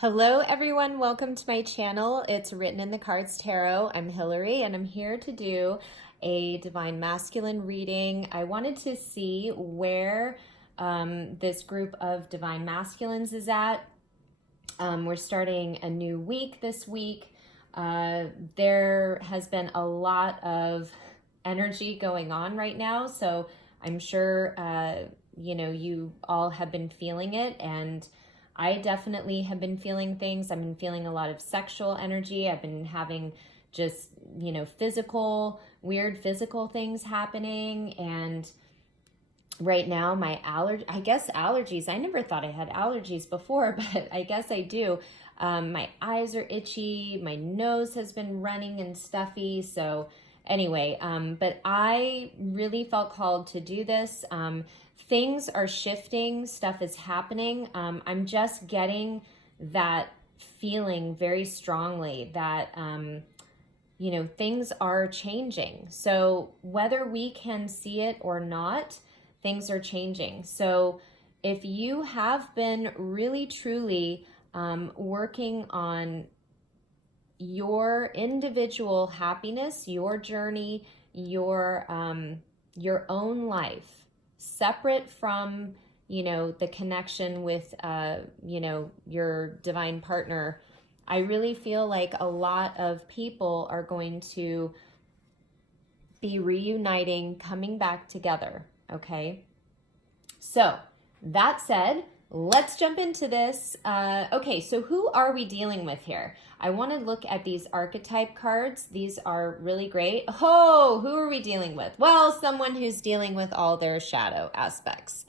Hello everyone, welcome to my channel. It's Written in the Cards Tarot. I'm Hilary and I'm here to do a Divine Masculine reading. I wanted to see where this group of Divine Masculines is at. We're starting a new week this week. There has been a lot of energy going on right now, so I'm sure you all have been feeling it, and I definitely have been feeling things. I've been feeling a lot of sexual energy. I've been having just, weird physical things happening. And right now my allergies, I never thought I had allergies before, but I guess I do. My eyes are itchy. My nose has been running and stuffy. So anyway, but I really felt called to do this. Things are shifting, stuff is happening. I'm just getting that feeling very strongly that, things are changing. So whether we can see it or not, things are changing. So if you have been really, truly working on your individual happiness, your journey, your own life, separate from, the connection with, your divine partner, I really feel like a lot of people are going to be reuniting, coming back together, okay? So that said, let's jump into this. Okay, so who are we dealing with here? I want to look at these archetype cards. These are really great. Oh, who are we dealing with? Well, someone who's dealing with all their shadow aspects.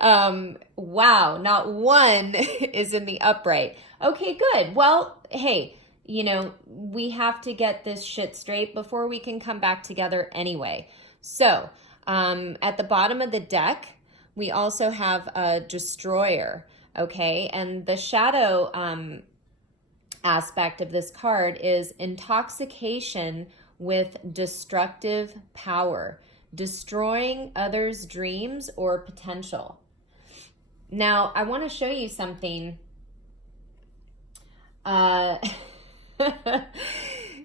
Wow, not one is in the upright. Okay, good. Well, hey, we have to get this shit straight before we can come back together anyway. So, at the bottom of the deck, we also have a destroyer, okay? And the shadow aspect of this card is intoxication with destructive power, destroying others' dreams or potential. Now, I want to show you something.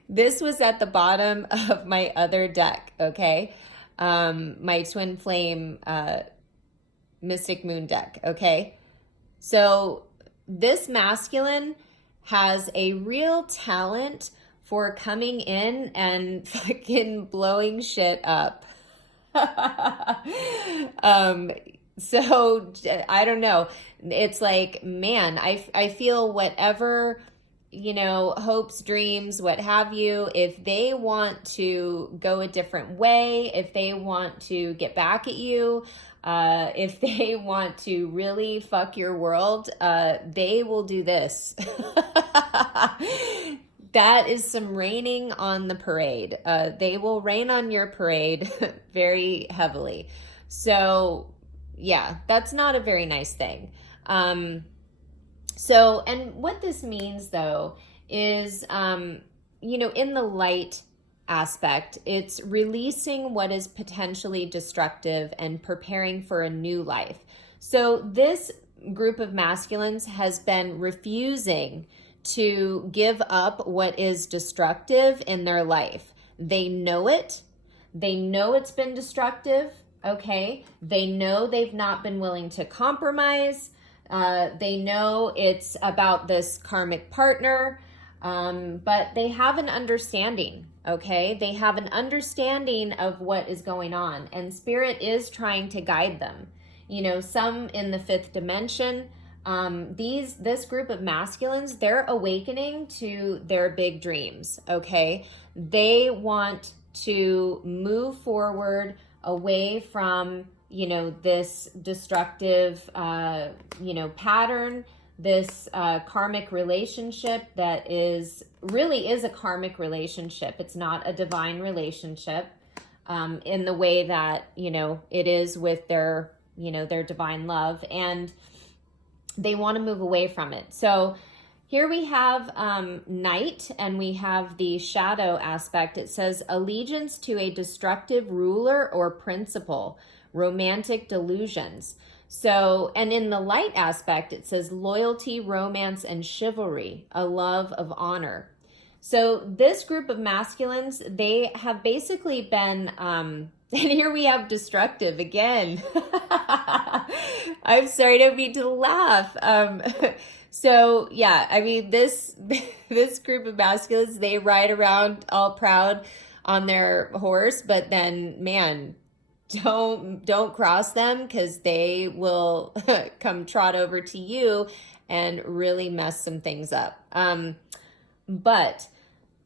This was at the bottom of my other deck, okay? My Twin Flame Mystic Moon deck, okay? So this masculine has a real talent for coming in and fucking blowing shit up. So I don't know. It's like, man, I feel whatever, hopes, dreams, what have you, if they want to go a different way, if they want to get back at you, if they want to really fuck your world, they will do this. That is some raining on the parade. They will rain on your parade very heavily. So yeah, that's not a very nice thing. And what this means though is, in the light aspect, it's releasing what is potentially destructive and preparing for a new life. So this group of masculines has been refusing to give up what is destructive in their life. They know it. They know it's been destructive, okay? They know they've not been willing to compromise. They know it's about this karmic partner, but they have an understanding, okay? They have an understanding of what is going on, and Spirit is trying to guide them. Some in the fifth dimension, this group of masculines, they're awakening to their big dreams, okay? They want to move forward away from, this destructive, pattern, this karmic relationship that really is a karmic relationship. It's not a divine relationship in the way that, it is with their, their divine love, and they want to move away from it. So here we have Knight, and we have the shadow aspect. It says allegiance to a destructive ruler or principle, romantic delusions. So, and in the light aspect, it says loyalty, romance, and chivalry, a love of honor. So this group of masculines, they have basically been, and here we have destructive again. I'm sorry, I don't mean to laugh. So yeah, I mean, this group of masculines, they ride around all proud on their horse, but then, man, don't cross them, because they will come trot over to you and really mess some things up. But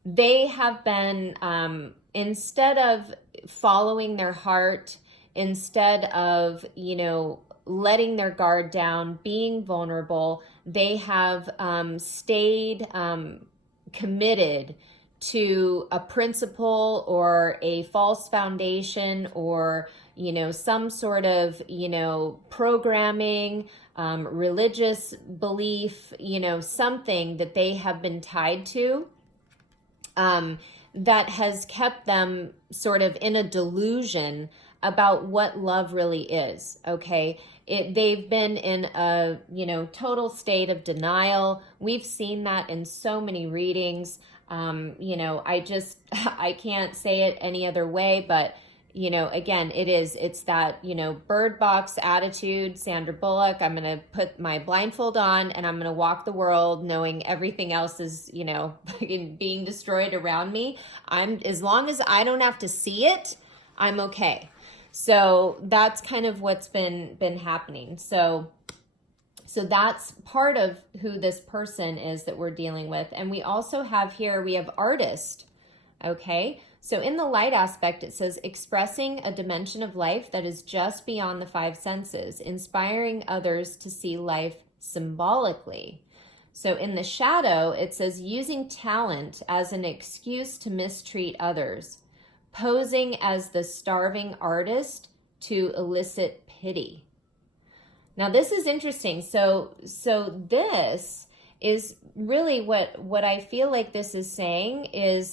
they have been, instead of following their heart, instead of, letting their guard down, being vulnerable, they have stayed committed to a principle or a false foundation, or some sort of programming, religious belief, something that they have been tied to, that has kept them sort of in a delusion about what love really is. Okay, they've been in a total state of denial. We've seen that in so many readings. I can't say it any other way, but again, it's that, bird box attitude, Sandra Bullock. I'm going to put my blindfold on and I'm going to walk the world knowing everything else is, being destroyed around me. As long as I don't have to see it, I'm okay. So that's kind of what's been happening. So that's part of who this person is that we're dealing with. And we also have here, we have artist, okay? So in the light aspect, it says expressing a dimension of life that is just beyond the five senses, inspiring others to see life symbolically. So in the shadow, it says using talent as an excuse to mistreat others, posing as the starving artist to elicit pity. Now, this is interesting. So this is really what I feel like this is saying is,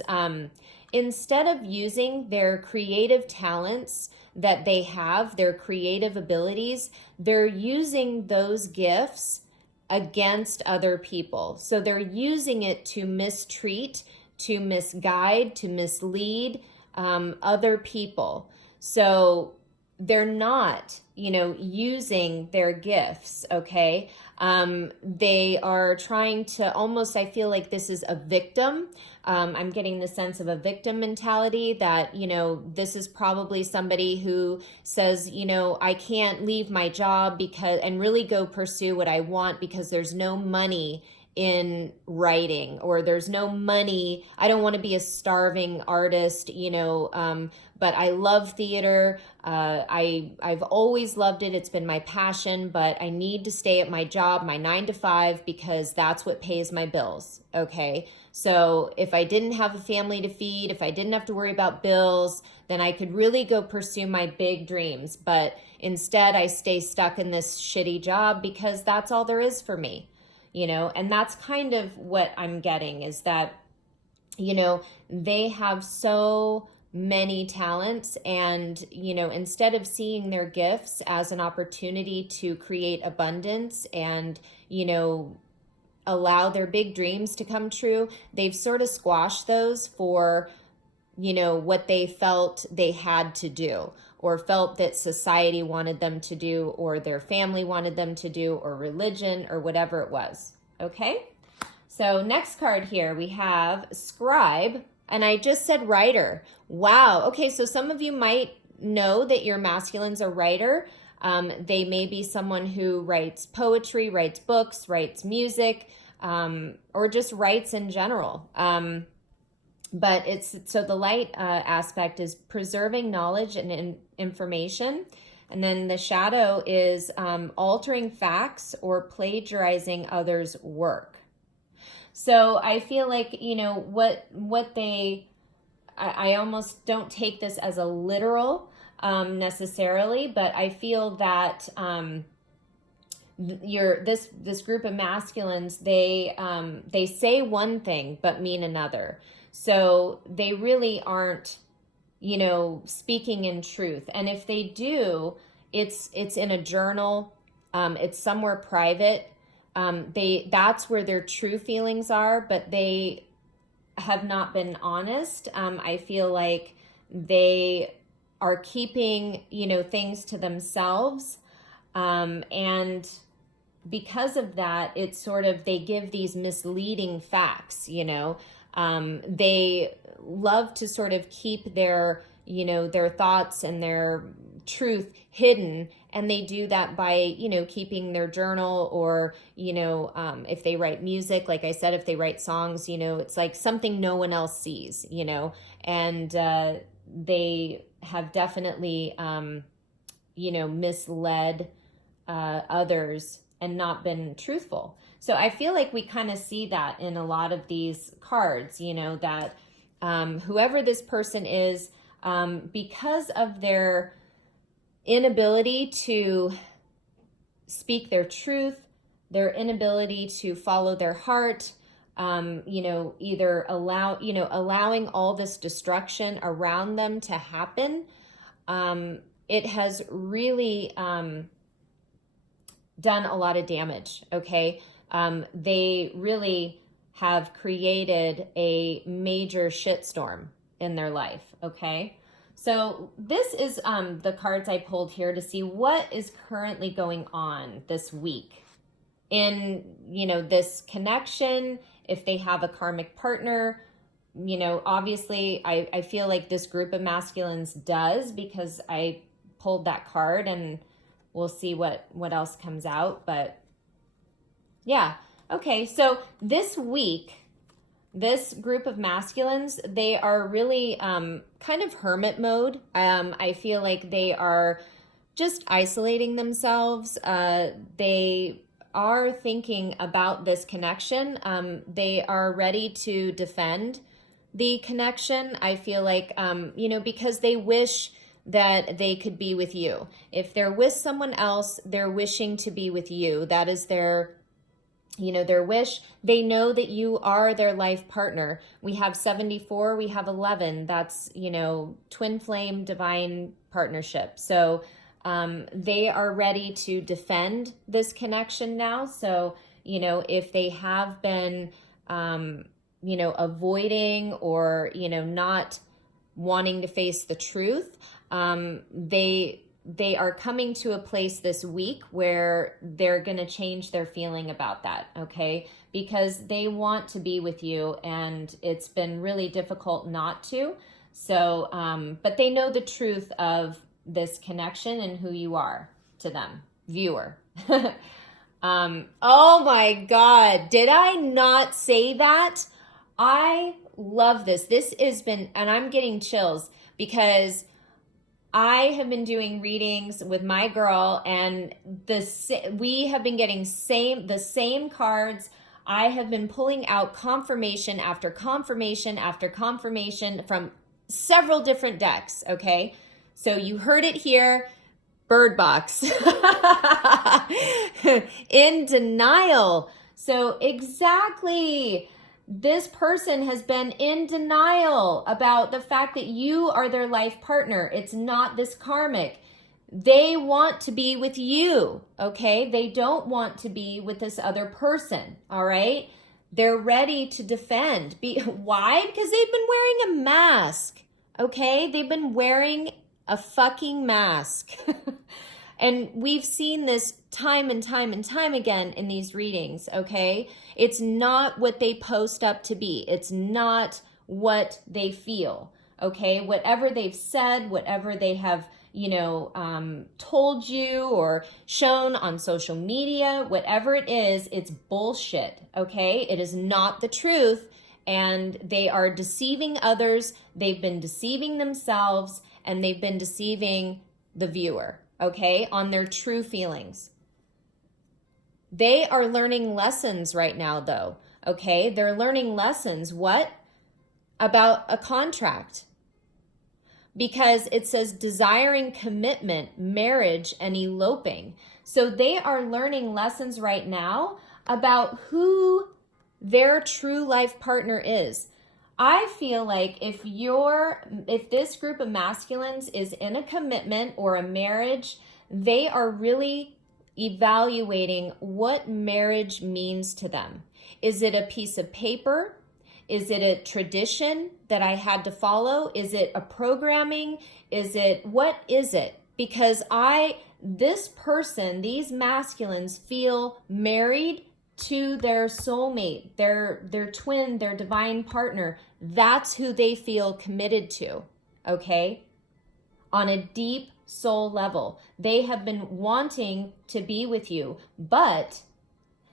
instead of using their creative talents that they have, their creative abilities, they're using those gifts against other people. So they're using it to mistreat, to misguide, to mislead other people. So they're not, using their gifts, okay? They are trying to almost, I feel like this is a victim. I'm getting the sense of a victim mentality that, this is probably somebody who says, I can't leave my job and really go pursue what I want because there's no money in writing, or there's no money. I don't want to be a starving artist, but I love theater. I've always loved it. It's been my passion, but I need to stay at my job, my 9 to 5, because that's what pays my bills. Okay. So if I didn't have a family to feed, if I didn't have to worry about bills, then I could really go pursue my big dreams. But instead I stay stuck in this shitty job because that's all there is for me. And that's kind of what I'm getting, is that, they have so many talents, and, instead of seeing their gifts as an opportunity to create abundance and, allow their big dreams to come true, they've sort of squashed those for, what they felt they had to do, or felt that society wanted them to do, or their family wanted them to do, or religion, or whatever it was. Okay? So next card here, we have scribe, and I just said writer. Wow. Okay, so some of you might know that your masculine's a writer. They may be someone who writes poetry, writes books, writes music, or just writes in general. But so the light aspect is preserving knowledge and information. And then the shadow is altering facts or plagiarizing others' work. So I feel like, what I almost don't take this as a literal necessarily, but I feel that this group of masculines, they say one thing but mean another. So they really aren't, speaking in truth. And if they do, it's in a journal, It's somewhere private. That's where their true feelings are, but they have not been honest. I feel like they are keeping, things to themselves. And because of that, it's sort of, they give these misleading facts, they love to sort of keep their, their thoughts and their truth hidden. And they do that by, keeping their journal, or, if they write music, like I said, if they write songs, it's like something no one else sees, and they have definitely, misled others and not been truthful. So I feel like we kind of see that in a lot of these cards, that whoever this person is, because of their inability to speak their truth, their inability to follow their heart, either allowing all this destruction around them to happen, it has really done a lot of damage, okay? They really have created a major shitstorm in their life, okay? So this is the cards I pulled here to see what is currently going on this week in, this connection, if they have a karmic partner. Obviously I feel like this group of masculines does, because I pulled that card, and we'll see what else comes out. But yeah, okay, so this week, this group of masculines, they are really kind of hermit mode. I feel like they are just isolating themselves. They are thinking about this connection. They are ready to defend the connection. I feel like, because they wish that they could be with you. If they're with someone else, they're wishing to be with you. That is their wish. They know that you are their life partner. We have 74, we have 11. That's, twin flame divine partnership. So they are ready to defend this connection now. So, if they have been, avoiding or, not wanting to face the truth, they are coming to a place this week where they're going to change their feeling about that, okay? Because they want to be with you, and it's been really difficult not to. So, but they know the truth of this connection and who you are to them, viewer. Oh my God, did I not say that? I love this. This has been, and I'm getting chills because I have been doing readings with my girl, and we have been getting the same cards. I have been pulling out confirmation after confirmation after confirmation from several different decks, okay? So you heard it here, Bird Box. In denial. So exactly. This person has been in denial about the fact that you are their life partner. It's not this karmic. They want to be with you, okay? They don't want to be with this other person, all right? They're ready to defend. Why? Because they've been wearing a mask, okay? They've been wearing a fucking mask. And we've seen this time and time and time again in these readings, okay? It's not what they post up to be. It's not what they feel, okay? Whatever they've said, whatever they have, told you or shown on social media, whatever it is, it's bullshit, okay? It is not the truth, and they are deceiving others. They've been deceiving themselves, and they've been deceiving the viewer, okay, on their true feelings. They are learning lessons right now, though, okay? They're learning lessons. What? About a contract. Because it says desiring commitment, marriage, and eloping. So they are learning lessons right now about who their true life partner is. I feel like if this group of masculines is in a commitment or a marriage, they are really evaluating what marriage means to them. Is it a piece of paper? Is it a tradition that I had to follow? Is it a programming? What is it? Because this person, these masculines feel married to their soulmate, their twin, their divine partner. That's who they feel committed to, okay? On a deep soul level. They have been wanting to be with you, but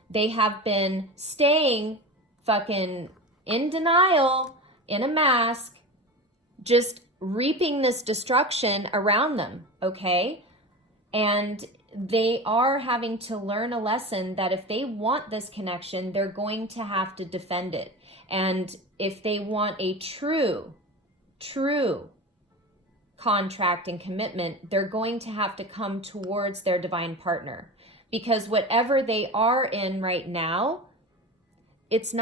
they have been staying fucking in denial, in a mask, just reaping this destruction around them, okay? And they are having to learn a lesson that if they want this connection, they're going to have to defend it. And if they want a true contract and commitment, they're going to have to come towards their divine partner. Because whatever they are in right now, that's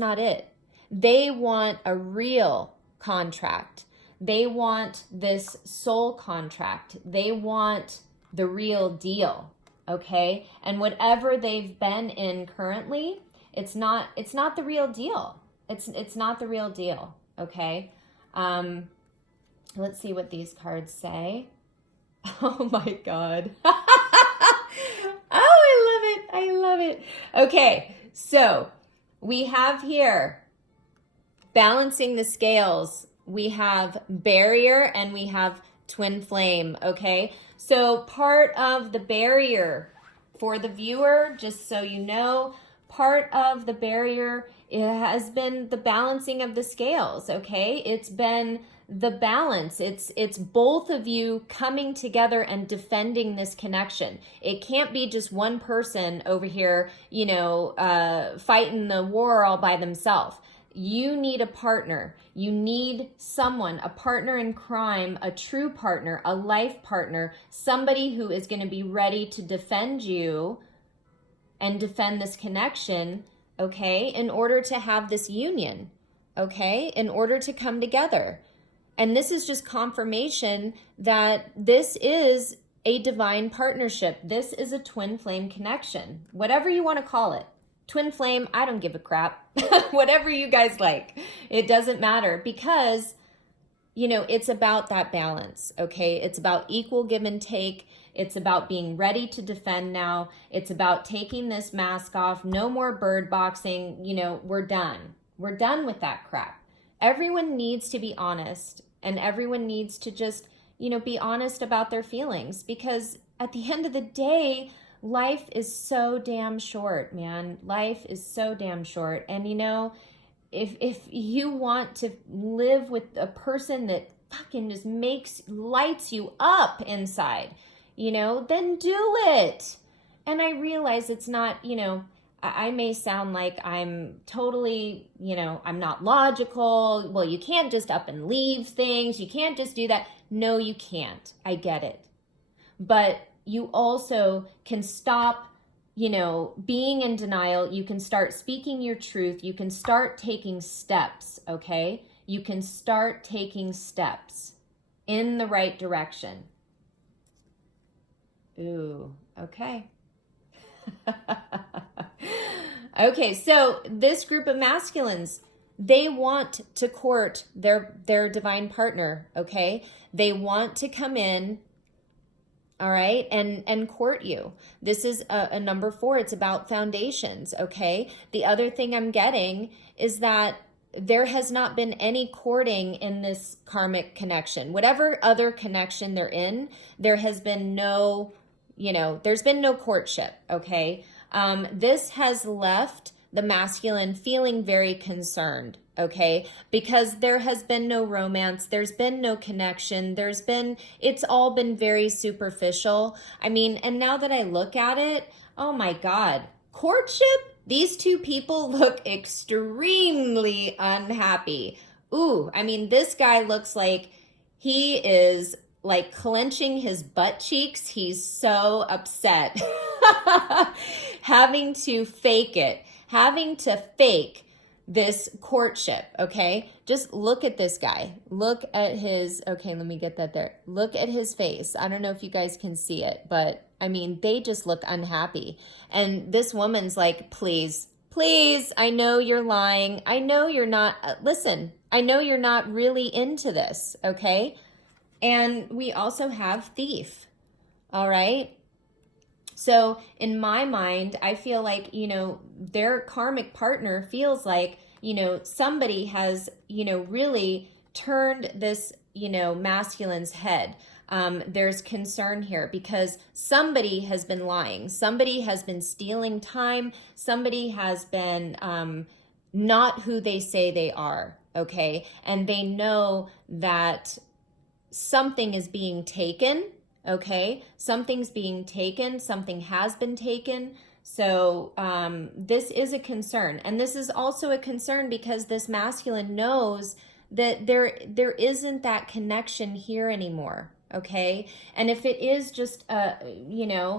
not it. They want a real contract. They want this soul contract. They want the real deal, okay? And whatever they've been in currently, it's not the real deal. It's not the real deal, okay? Let's see what these cards say. Oh my God. Oh, I love it. Okay, so we have here balancing the scales. We have barrier and we have twin flame, okay? So part of the barrier for the viewer, just so you know, part of the barrier, it has been the balancing of the scales, okay? It's been the balance. It's both of you coming together and defending this connection. It can't be just one person over here, fighting the war all by themselves. You need a partner. You need someone, a partner in crime, a true partner, a life partner, somebody who is going to be ready to defend you and defend this connection, okay, in order to have this union, okay, in order to come together. And this is just confirmation that this is a divine partnership. This is a twin flame connection, whatever you want to call it. Twin flame, I don't give a crap. Whatever you guys like. It doesn't matter because, it's about that balance, okay? It's about equal give and take. It's about being ready to defend now. It's about taking this mask off. No more bird boxing. We're done. We're done with that crap. Everyone needs to be honest, and everyone needs to just, be honest about their feelings, because at the end of the day, life is so damn short, man. Life is so damn short. And if you want to live with a person that fucking just lights you up inside, then do it. And I realize it's not, I may sound like I'm totally, I'm not logical. Well, you can't just up and leave things. You can't just do that. No, you can't. I get it. But you also can stop, being in denial. You can start speaking your truth. You can start taking steps, okay? You can start taking steps in the right direction. Ooh, okay. Okay, so this group of masculines, they want to court their divine partner, okay? They want to come in, all right, and court you. This is a number 4. It's about foundations, okay? The other thing I'm getting is that there has not been any courting in this karmic connection. Whatever other connection they're in, there has been no, there's been no courtship, okay? This has left the masculine feeling very concerned, okay? Because there has been no romance, there's been no connection, it's all been very superficial. I mean, and now that I look at it, oh my God, courtship? These two people look extremely unhappy. Ooh, I mean, this guy looks like he is like clenching his butt cheeks. He's so upset. Having to fake this courtship, okay? Just look at this guy. Look at his, okay, let me get that there. Look at his face. I don't know if you guys can see it, but I mean, they just look unhappy. And this woman's like, please, please, I know you're lying. I know you're not, listen, I know you're not really into this, okay? And we also have thief, all right? So in my mind, I feel like, their karmic partner feels like, somebody has, really turned this, masculine's head. There's concern here because somebody has been lying. Somebody has been stealing time. Somebody has been not who they say they are, okay? And they know that something is being taken, okay? Something's being taken. Something has been taken. So this is a concern. And this is also a concern because this masculine knows that there isn't that connection here anymore, okay? And if it is just a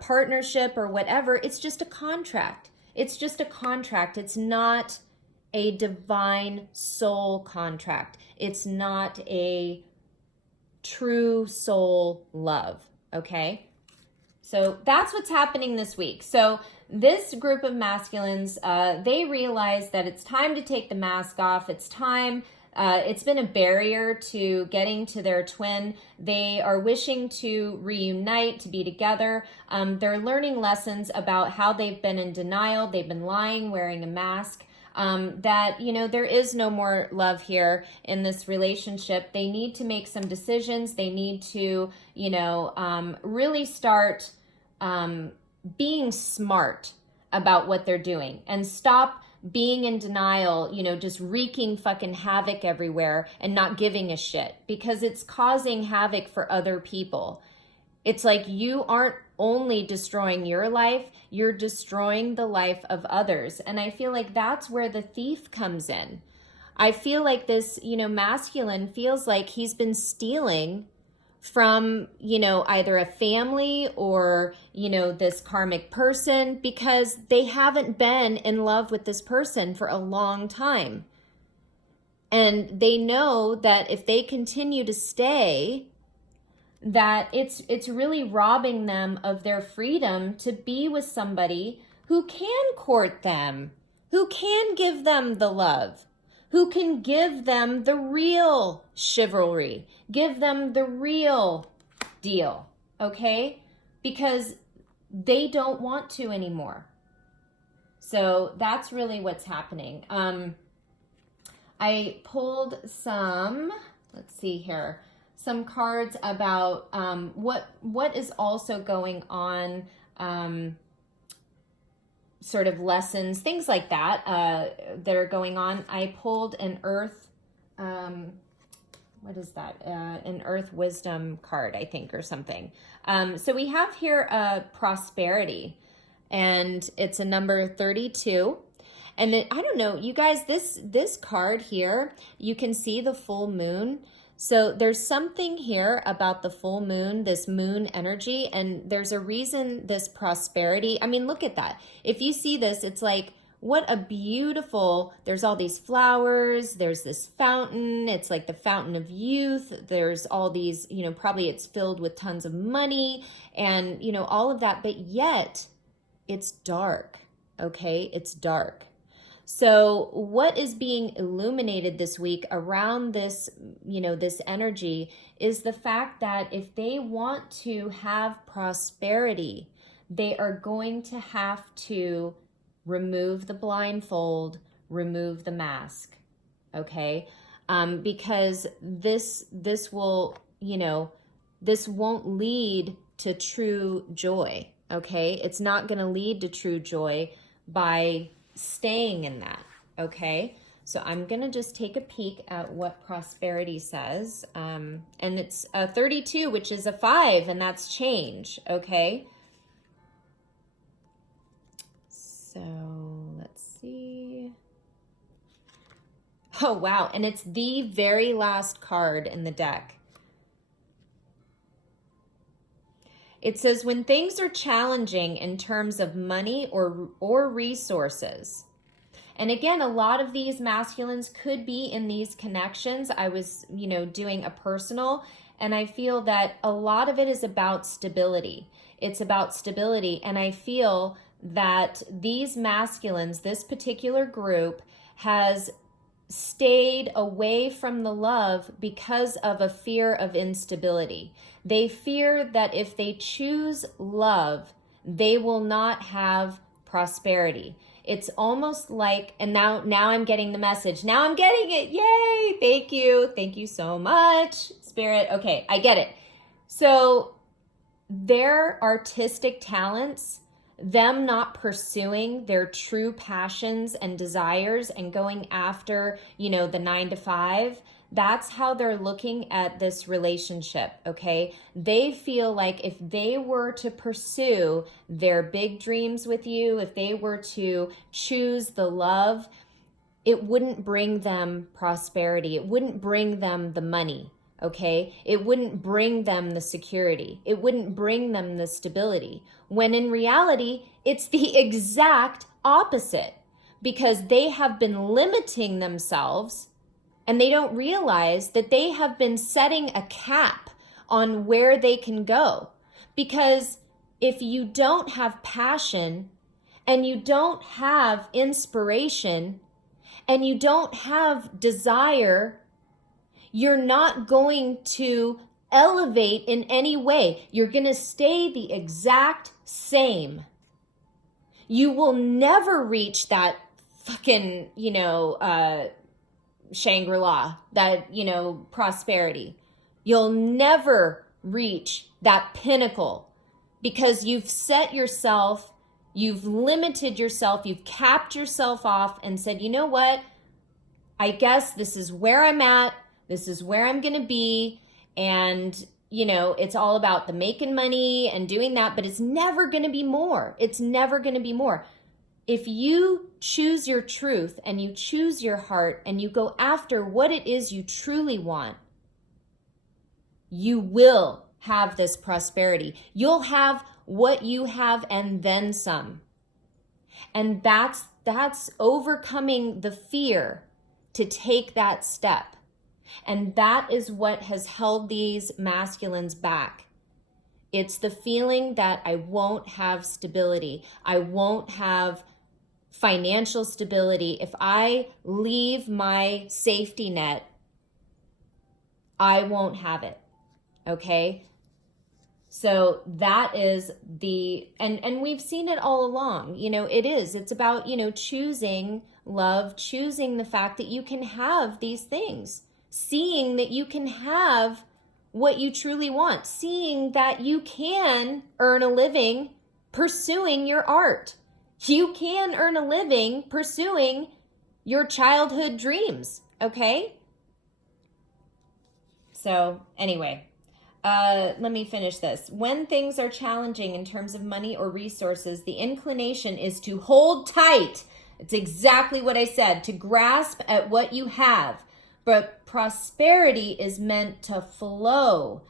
partnership or whatever, it's just a contract. It's just a contract. It's not a divine soul contract. It's not a true soul love, okay? So that's what's happening this week. So this group of masculines, they realize that it's time to take the mask off. It's time. It's been a barrier to getting to their twin. They are wishing to reunite, to be together. They're learning lessons about how they've been in denial. They've been lying, wearing a mask. That, there is no more love here in this relationship. They need to make some decisions. They need to, really start being smart about what they're doing and stop being in denial, just wreaking fucking havoc everywhere and not giving a shit because it's causing havoc for other people. It's like you aren't only destroying your life, you're destroying the life of others. And I feel like that's where the thief comes in. I feel like this, masculine feels like he's been stealing from, either a family or, this karmic person because they haven't been in love with this person for a long time. And they know that if they continue to stay, that it's really robbing them of their freedom to be with somebody who can court them, who can give them the love, who can give them the real chivalry, give them the real deal, okay? Because they don't want to anymore. So that's really what's happening. I pulled some, let's see here, some cards about what is also going on, sort of lessons, things like that that are going on. I pulled an earth, what is that? An earth wisdom card, I think, or something. So we have here prosperity, and it's a number 32. And then, I don't know, you guys, this card here, you can see the full moon. So there's something here about the full moon, this moon energy, and there's a reason this prosperity, I mean, look at that. If you see this, it's like, what a beautiful, there's all these flowers, there's this fountain, it's like the fountain of youth, there's all these, probably it's filled with tons of money and, all of that, but yet it's dark, okay? It's dark. So what is being illuminated this week around this, this energy is the fact that if they want to have prosperity, they are going to have to remove the blindfold, remove the mask, okay? Because this will, this won't lead to true joy, okay? It's not going to lead to true joy by staying in that, okay? So I'm gonna just take a peek at what prosperity says, and it's a 32, which is a 5, and that's change, okay? So let's see. Oh wow, and it's the very last card in the deck. It says, when things are challenging in terms of money or resources, and again, a lot of these masculines could be in these connections. I was, doing a personal, And I feel that a lot of it is about stability. It's about stability. And I feel that these masculines, this particular group, has stayed away from the love because of a fear of instability. They fear that if they choose love, they will not have prosperity. It's almost like, and now I'm getting the message. Now I'm getting it. Yay! Thank you. Thank you so much, Spirit. Okay, I get it. So their artistic talents, them not pursuing their true passions and desires and going after, the 9-to-5, that's how they're looking at this relationship, okay? They feel like if they were to pursue their big dreams with you, if they were to choose the love, it wouldn't bring them prosperity. It wouldn't bring them the money, okay? It wouldn't bring them the security. It wouldn't bring them the stability. When in reality, it's the exact opposite, because they have been limiting themselves and they don't realize that they have been setting a cap on where they can go. Because if you don't have passion and you don't have inspiration and you don't have desire, you're not going to elevate in any way. You're going to stay the exact same. You will never reach that fucking, Shangri-La, that, prosperity. You'll never reach that pinnacle because you've set yourself, you've limited yourself, you've capped yourself off and said, you know what? I guess this is where I'm at. This is where I'm going to be. And, it's all about the making money and doing that, but it's never going to be more. It's never going to be more. If you choose your truth and you choose your heart and you go after what it is you truly want, you will have this prosperity. You'll have what you have and then some. And that's overcoming the fear to take that step. And that is what has held these masculines back. It's the feeling that I won't have stability. I won't have financial stability. If I leave my safety net, I won't have it. Okay? So that is and we've seen it all along. It's about, choosing love, choosing the fact that you can have these things, seeing that you can have what you truly want, seeing that you can earn a living pursuing your art. You can earn a living pursuing your childhood dreams, okay? So anyway, let me finish this. When things are challenging in terms of money or resources, the inclination is to hold tight. It's exactly what I said, to grasp at what you have. But prosperity is meant to flow.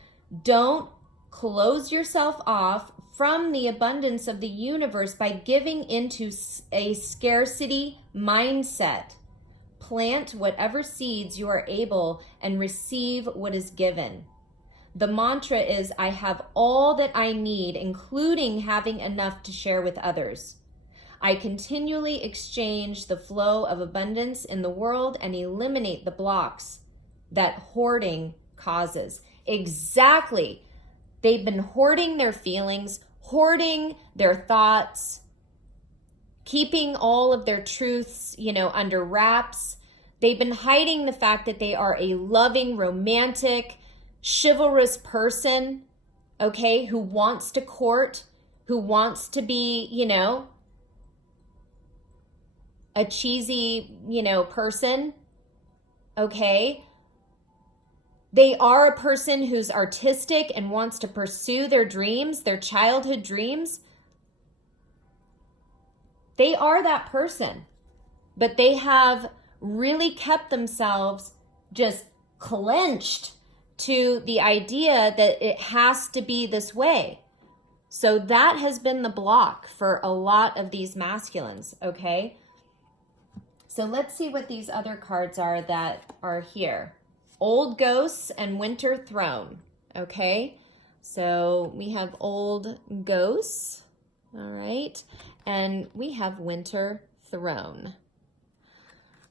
Don't close yourself off from the abundance of the universe by giving into a scarcity mindset. Plant whatever seeds you are able and receive what is given. The mantra is, I have all that I need, including having enough to share with others. I continually exchange the flow of abundance in the world and eliminate the blocks that hoarding causes. Exactly. They've been hoarding their feelings, hoarding their thoughts, keeping all of their truths, under wraps. They've been hiding the fact that they are a loving, romantic, chivalrous person, okay, who wants to court, who wants to be, a cheesy, person, okay? They are a person who's artistic and wants to pursue their dreams, their childhood dreams. They are that person, but they have really kept themselves just clenched to the idea that it has to be this way. So that has been the block for a lot of these masculines, okay? So let's see what these other cards are that are here. Old Ghosts and Winter Throne. Okay, so we have old ghosts, all right, and we have winter throne.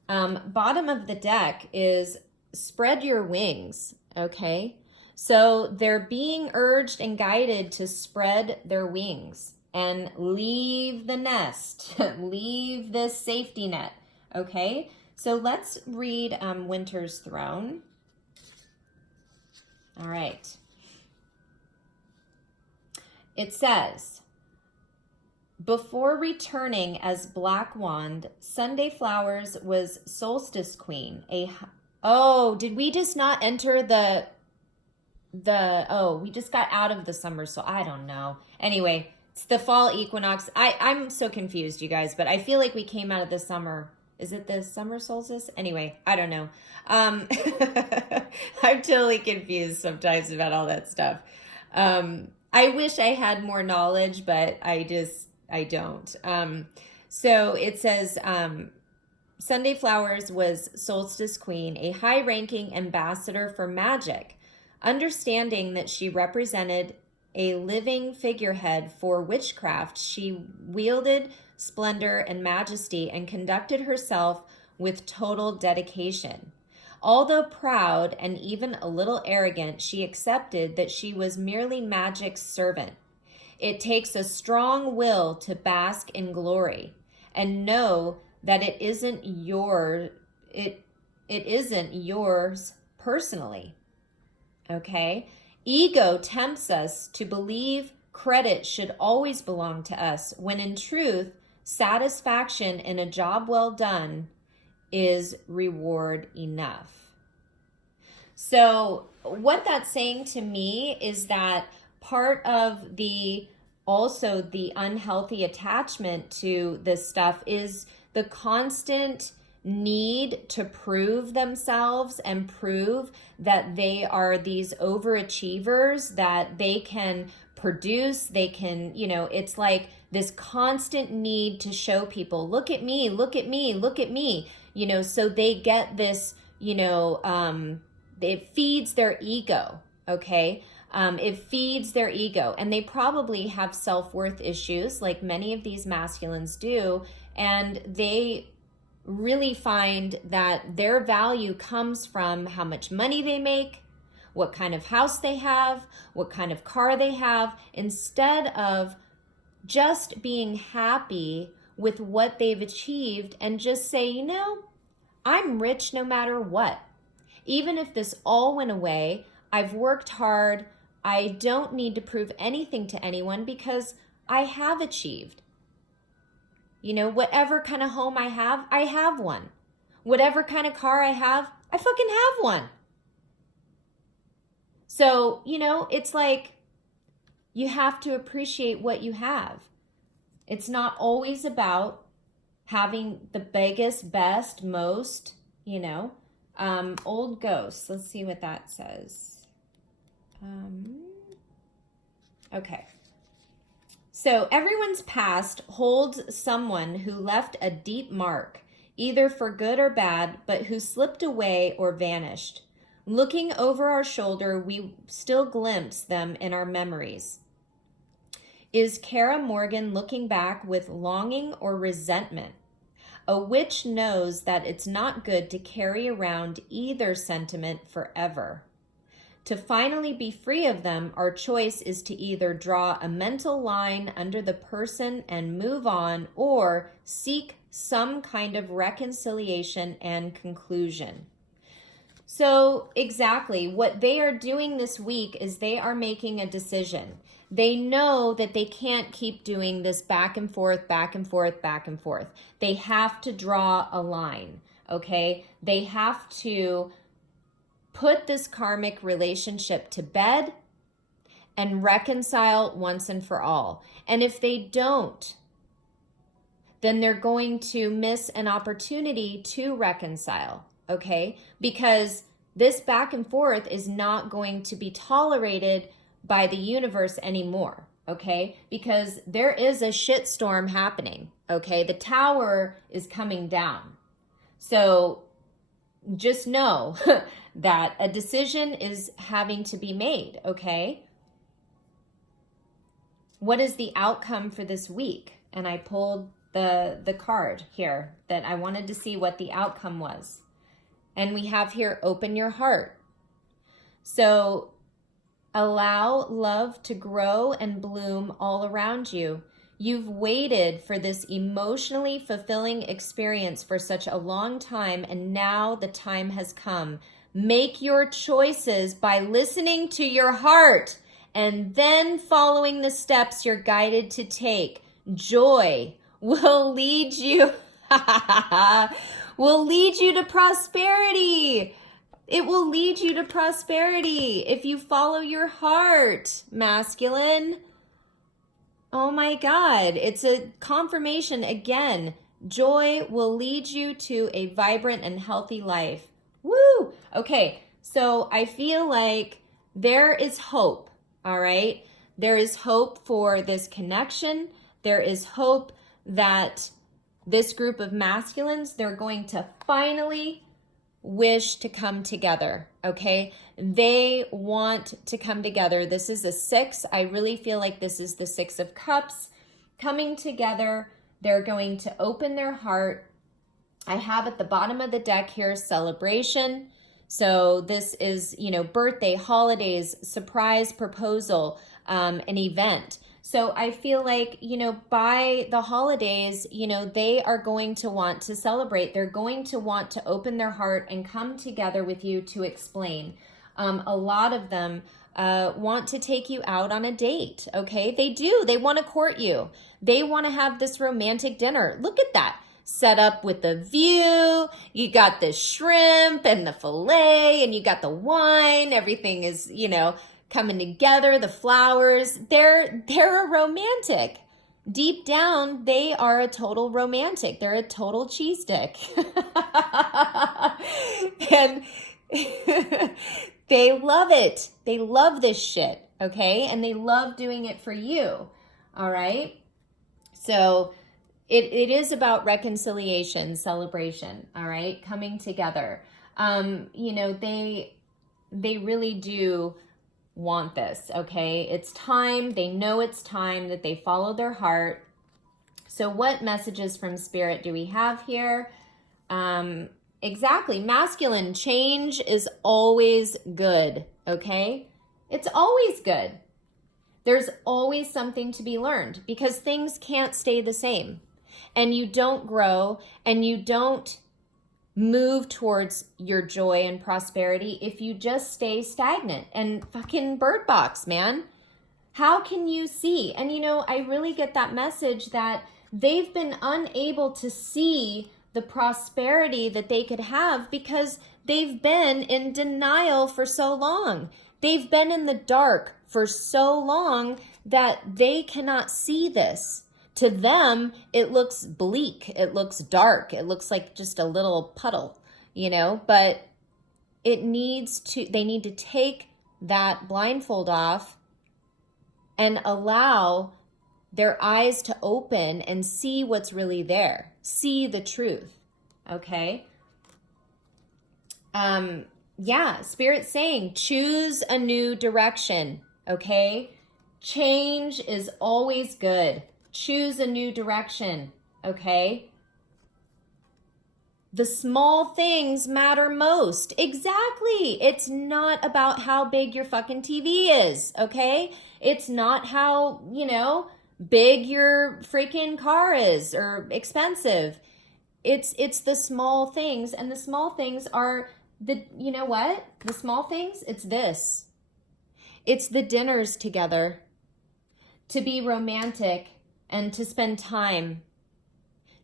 Bottom of the deck is spread your wings, okay? So they're being urged and guided to spread their wings and leave the nest, leave this safety net, okay? So let's read Winter's Throne. All right. It says, before returning as Black Wand, Sunday Flowers was Solstice Queen. Oh, did we just not enter we just got out of the summer, so I don't know. Anyway, it's the fall equinox. I'm so confused, you guys, but I feel like we came out of the summer. Is it the summer solstice? Anyway, I don't know. I'm totally confused sometimes about all that stuff. I wish I had more knowledge, but I don't. So it says, Sunday Flowers was Solstice Queen, a high-ranking ambassador for magic, understanding that she represented a living figurehead for witchcraft. She wielded splendor and majesty and conducted herself with total dedication. Although proud and even a little arrogant, she accepted that she was merely magic's servant. It takes a strong will to bask in glory and know that it isn't yours personally. Okay? Ego tempts us to believe credit should always belong to us, when in truth, satisfaction in a job well done is reward enough. So what that's saying to me is that part of the unhealthy attachment to this stuff is the constant need to prove themselves and prove that they are these overachievers, that they can produce, they can, it's like this constant need to show people, look at me, look at me, look at me, so they get this, it feeds their ego, okay? It feeds their ego, and they probably have self-worth issues like many of these masculines do, and they really find that their value comes from how much money they make, what kind of house they have, what kind of car they have, instead of just being happy with what they've achieved and just say, I'm rich no matter what. Even if this all went away, I've worked hard. I don't need to prove anything to anyone because I have achieved. Whatever kind of home I have one. Whatever kind of car I have fucking have one. So, it's like you have to appreciate what you have. It's not always about having the biggest, best, most, old ghosts. Let's see what that says. Okay. So everyone's past holds someone who left a deep mark, either for good or bad, but who slipped away or vanished. Looking over our shoulder, we still glimpse them in our memories. Is Kara Morgan looking back with longing or resentment? A witch knows that it's not good to carry around either sentiment forever. To finally be free of them, our choice is to either draw a mental line under the person and move on, or seek some kind of reconciliation and conclusion. So exactly what they are doing this week is they are making a decision. They know that they can't keep doing this back and forth, back and forth, back and forth. They have to draw a line, okay? They have to put this karmic relationship to bed and reconcile once and for all. And if they don't, then they're going to miss an opportunity to reconcile, okay? Because this back and forth is not going to be tolerated by the universe anymore, okay? Because there is a shitstorm happening, okay? The tower is coming down. So just know that a decision is having to be made, okay? What is the outcome for this week? And I pulled the card here that I wanted to see what the outcome was. And we have here, open your heart. So allow love to grow and bloom all around you. You've waited for this emotionally fulfilling experience for such a long time, and now the time has come. Make your choices by listening to your heart and then following the steps you're guided to take. Joy will lead you will lead you to prosperity. It will lead you to prosperity if you follow your heart, masculine. Oh my God, it's a confirmation again. Joy will lead you to a vibrant and healthy life. Woo! Okay, so I feel like there is hope, all right? There is hope for this connection. There is hope that this group of masculines, they're going to finally wish to come together, okay? They want to come together. This is a 6. I really feel like this is the 6 of Cups coming together. They're going to open their heart. I have at the bottom of the deck here, celebration. So this is, birthday, holidays, surprise proposal, an event. So I feel like, by the holidays, they are going to want to celebrate. They're going to want to open their heart and come together with you to explain. A lot of them want to take you out on a date, okay? They do. They want to court you. They want to have this romantic dinner. Look at that. Set up with the view. You got the shrimp and the filet, and you got the wine. Everything is, coming together, the flowers. They're a romantic. Deep down, they are a total romantic. They're a total cheese stick. And they love it. They love this shit, okay? And they love doing it for you, all right? So it is about reconciliation, celebration, all right? Coming together. They really do want this, okay? It's time. They know it's time that they follow their heart. So what messages from Spirit do we have here? Exactly. Masculine, change is always good, okay? It's always good. There's always something to be learned because things can't stay the same. And you don't grow and you don't move towards your joy and prosperity if you just stay stagnant and fucking bird box, man. How can you see? And I really get that message that they've been unable to see the prosperity that they could have because they've been in denial for so long. They've been in the dark for so long that they cannot see this. To them, it looks bleak. It looks dark. It looks like just a little puddle, but they need to take that blindfold off and allow their eyes to open and see what's really there. See the truth, okay? Spirit's saying, choose a new direction, okay? Change is always good. Choose a new direction, okay? The small things matter most. Exactly. It's not about how big your fucking TV is, okay? It's not how, big your freaking car is or expensive. It's the small things, and the small things are the small things, it's this. It's the dinners together, to be romantic and to spend time,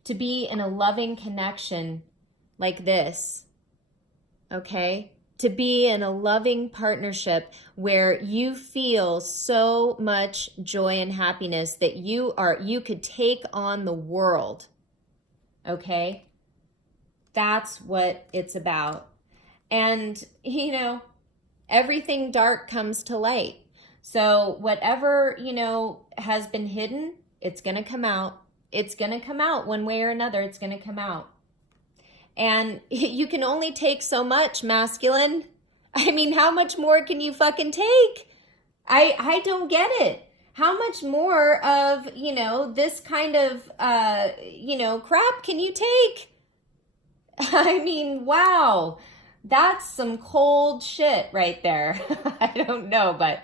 to be in a loving connection like this, okay? To be in a loving partnership where you feel so much joy and happiness that you could take on the world, okay? That's what it's about. And, everything dark comes to light. So whatever, has been hidden, it's going to come out. It's going to come out one way or another. It's going to come out. And you can only take so much, masculine. I mean, how much more can you fucking take? I don't get it. How much more of, this kind of, crap can you take? I mean, wow. That's some cold shit right there. I don't know, but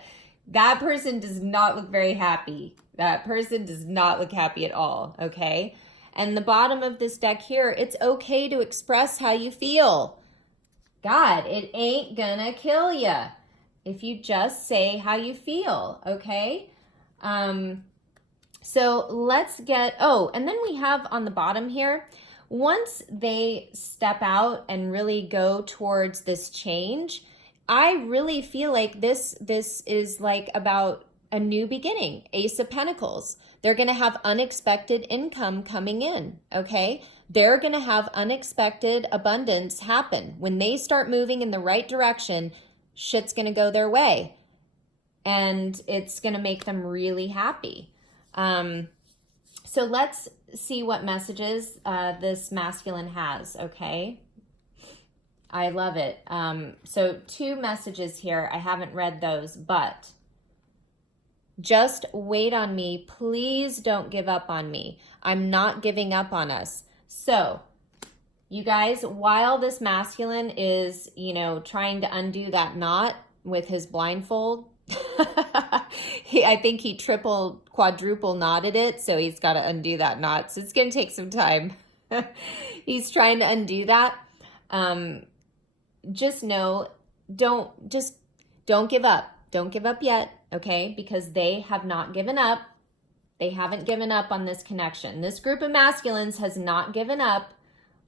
that person does not look very happy. That person does not look happy at all, okay? And the bottom of this deck here, it's okay to express how you feel. God, it ain't gonna kill ya if you just say how you feel, okay? So let's get, and then we have on the bottom here, once they step out and really go towards this change, I really feel like this is like about a new beginning. Ace of Pentacles. They're going to have unexpected income coming in, okay? They're going to have unexpected abundance happen. When they start moving in the right direction, shit's going to go their way. And it's going to make them really happy. So let's see what messages this masculine has, okay? I love it. So 2 messages here. I haven't read those, but just wait on me. Please don't give up on me. I'm not giving up on us. So you guys, while this masculine is, trying to undo that knot with his blindfold, I think he quadruple knotted it, so he's got to undo that knot. So it's going to take some time. He's trying to undo that. Just know, don't give up. Don't give up yet, okay? Because they have not given up. They haven't given up on this connection. This group of masculines has not given up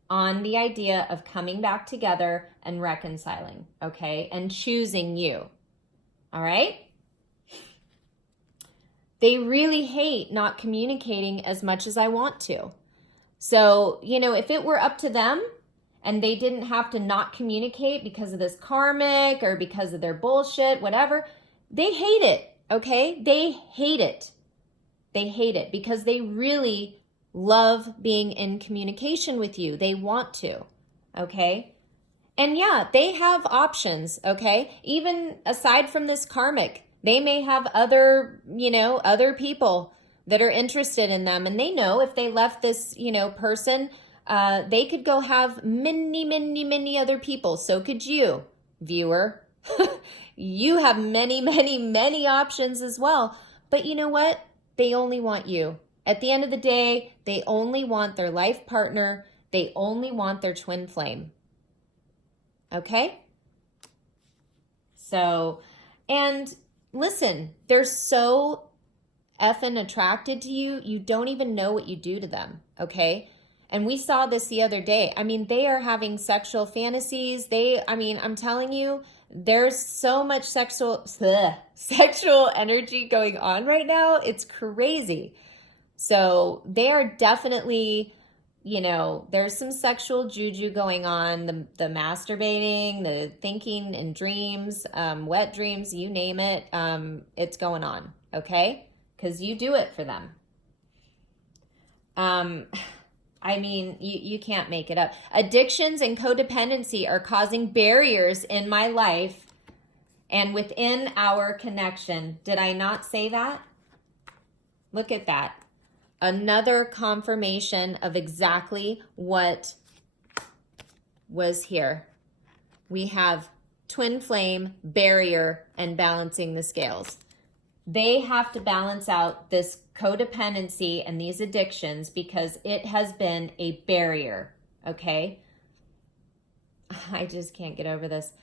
on the idea of coming back together and reconciling, okay? And choosing you. All right? They really hate not communicating as much as I want to. So, if it were up to them and they didn't have to not communicate because of this karmic or because of their bullshit, whatever, they hate it, okay? They hate it. They hate it because they really love being in communication with you. They want to, okay? And yeah, they have options, okay? Even aside from this karmic, they may have other people that are interested in them. And they know if they left this, person, they could go have many, many, many other people. So could you, viewer. You have many, many, many options as well. But you know what? They only want you. At the end of the day, they only want their life partner. They only want their twin flame. Okay? So, and listen, they're so effing attracted to you, you don't even know what you do to them, okay? And we saw this the other day. I mean, they are having sexual fantasies. I'm telling you, there's so much sexual energy going on right now. It's crazy. So they are definitely, there's some sexual juju going on, the masturbating, the thinking in dreams, wet dreams, you name it. It's going on, okay? Because you do it for them. You can't make it up. Addictions and codependency are causing barriers in my life and within our connection. Did I not say that? Look at that. Another confirmation of exactly what was here. We have twin flame, barrier, and balancing the scales. They have to balance out this codependency and these addictions because it has been a barrier, okay? I just can't get over this.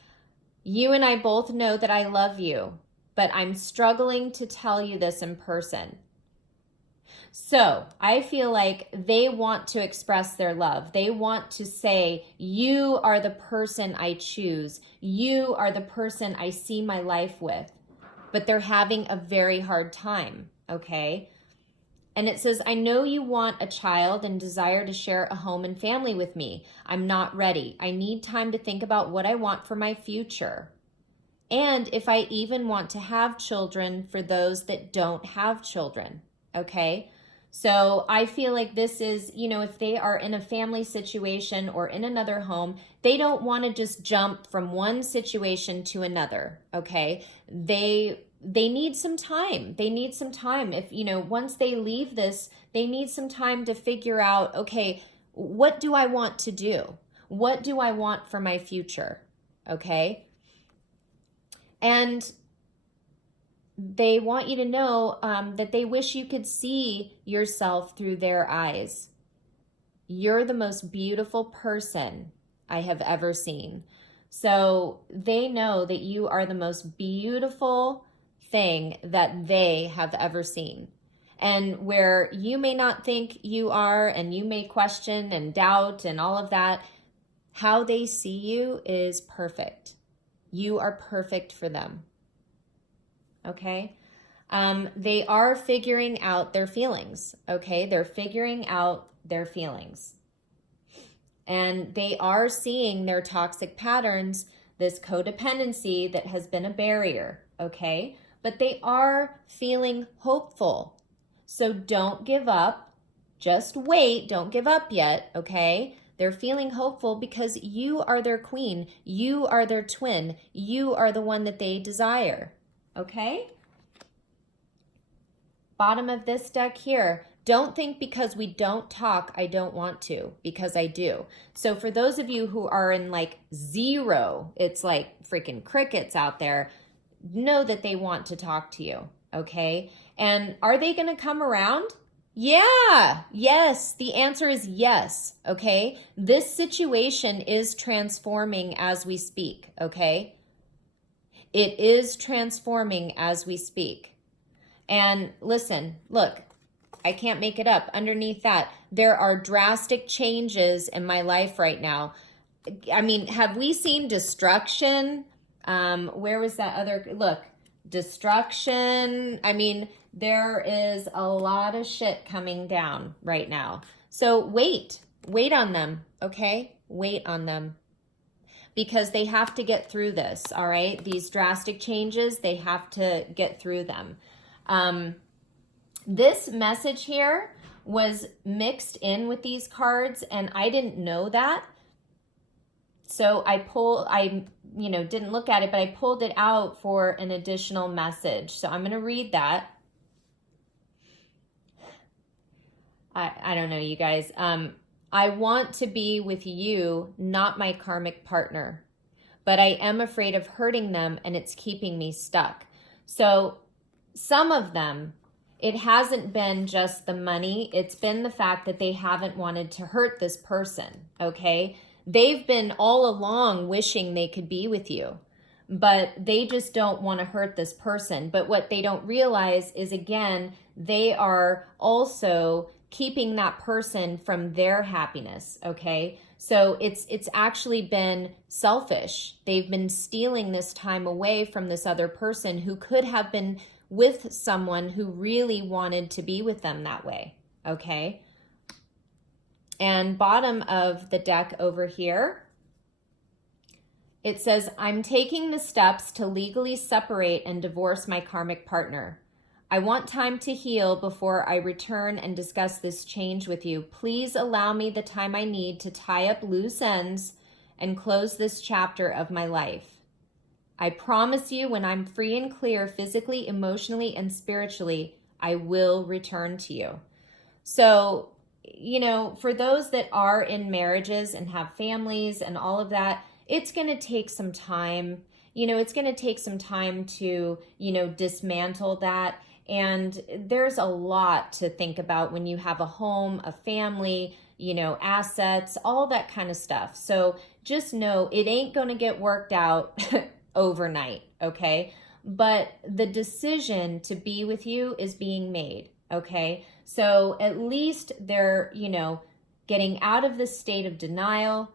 You and I both know that I love you, but I'm struggling to tell you this in person. So I feel like they want to express their love. They want to say, you are the person I choose. You are the person I see my life with. But they're having a very hard time, okay? And it says, I know you want a child and desire to share a home and family with me. I'm not ready. I need time to think about what I want for my future. And if I even want to have children for those that don't have children, okay? So I feel like this is, you know, if they are in a family situation or in another home, they don't want to just jump from one situation to another, okay? They need some time. They need some time. If, you know, once they leave this, they need some time to figure out, okay, what do I want to do? What do I want for my future? Okay? And they want you to know that they wish you could see yourself through their eyes. You're the most beautiful person I have ever seen. So they know that you are the most beautiful thing that they have ever seen. And where you may not think you are, and you may question and doubt and all of that, how they see you is perfect. You are perfect for them. Okay? They are figuring out their feelings. Okay? They're figuring out their feelings. And they are seeing their toxic patterns, this codependency that has been a barrier. Okay? But they are feeling hopeful. So don't give up. Just wait. Don't give up yet. Okay? They're feeling hopeful because you are their queen. You are their twin. You are the one that they desire. Okay? Bottom of this deck here. Don't think because we don't talk, I don't want to, because I do. So for those of you who are in like 0, it's like freaking crickets out there, know that they want to talk to you. Okay? And are they going to come around? Yeah, yes, the answer is yes, okay? This situation is transforming as we speak, okay? It is transforming as we speak. And listen, look, I can't make it up. Underneath that, there are drastic changes in my life right now. I mean, have we seen destruction? Where was that other, look, destruction. I mean, there is a lot of shit coming down right now. So wait on them, okay? Wait on them. Because they have to get through this, all right? These drastic changes, they have to get through them. This message here was mixed in with these cards, and I didn't know that. So I didn't look at it, but I pulled it out for an additional message. So I'm going to read that. I don't know, you guys. I want to be with you, not my karmic partner, but I am afraid of hurting them, and it's keeping me stuck. So some of them, it hasn't been just the money. It's been the fact that they haven't wanted to hurt this person, okay? They've been all along wishing they could be with you, but they just don't want to hurt this person. But what they don't realize is, again, they are also keeping that person from their happiness, okay? So it's actually been selfish. They've been stealing this time away from this other person who could have been with someone who really wanted to be with them that way, okay? And bottom of the deck over here, it says, I'm taking the steps to legally separate and divorce my karmic partner. I want time to heal before I return and discuss this change with you. Please allow me the time I need to tie up loose ends and close this chapter of my life. I promise you, when I'm free and clear physically, emotionally, and spiritually, I will return to you. So, you know, for those that are in marriages and have families and all of that, it's going to take some time. You know, it's going to take some time to, you know, dismantle that. And there's a lot to think about when you have a home, a family, you know, assets, all that kind of stuff. So just know it ain't going to get worked out overnight, okay? But the decision to be with you is being made, okay? So at least they're, you know, getting out of this state of denial,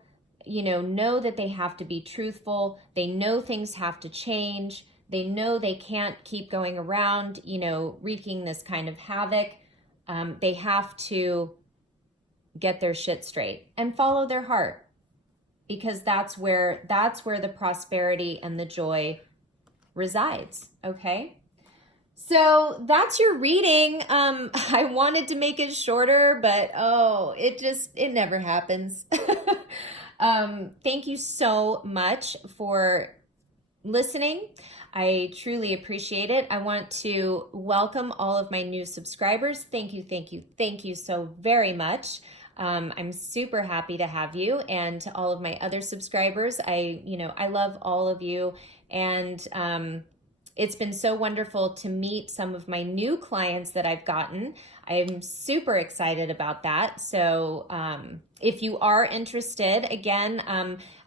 you know that they have to be truthful. They know things have to change. They know they can't keep going around, you know, wreaking this kind of havoc. They have to get their shit straight and follow their heart, because that's where the prosperity and the joy resides, okay? So that's your reading. I wanted to make it shorter, but it never happens. Thank you so much for listening. I truly appreciate it. I want to welcome all of my new subscribers. Thank you, thank you, thank you so very much. I'm super happy to have you, and to all of my other subscribers. I love all of you, and it's been so wonderful to meet some of my new clients that I've gotten. I'm super excited about that. So if you are interested, again,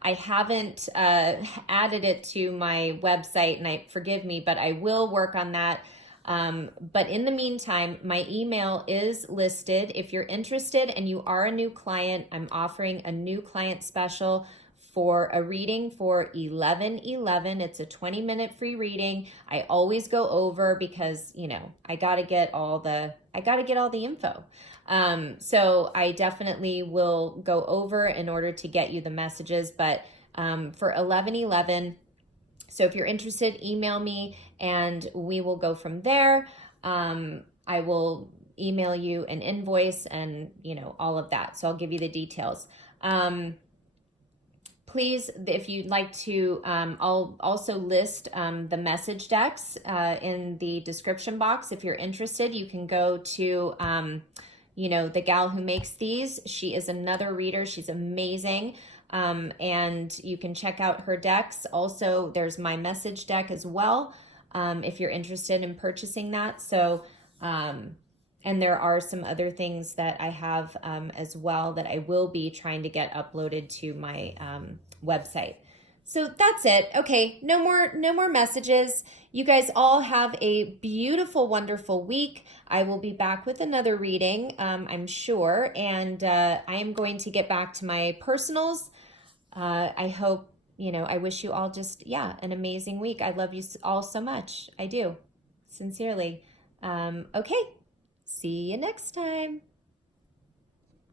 I haven't added it to my website, and forgive me, but I will work on that. But in the meantime, my email is listed. If you're interested and you are a new client, I'm offering a new client special for a reading for 11/11. It's a 20-minute free reading. I always go over because, I got to get all the info. So I definitely will go over in order to get you the messages, but for 11/11, so if you're interested, email me and we will go from there. I will email you an invoice and, all of that. So I'll give you the details. Please, if you'd like to, I'll also list the message decks in the description box. If you're interested, you can go to, the gal who makes these. She is another reader. She's amazing. And you can check out her decks. Also, there's my message deck as well, if you're interested in purchasing that. So, and there are some other things that I have as well that I will be trying to get uploaded to my website. So that's it. Okay, no more messages. You guys all have a beautiful, wonderful week. I will be back with another reading, I'm sure, and I am going to get back to my personals. I hope, I wish you all just, an amazing week. I love you all so much. I do, sincerely. Okay. See you next time.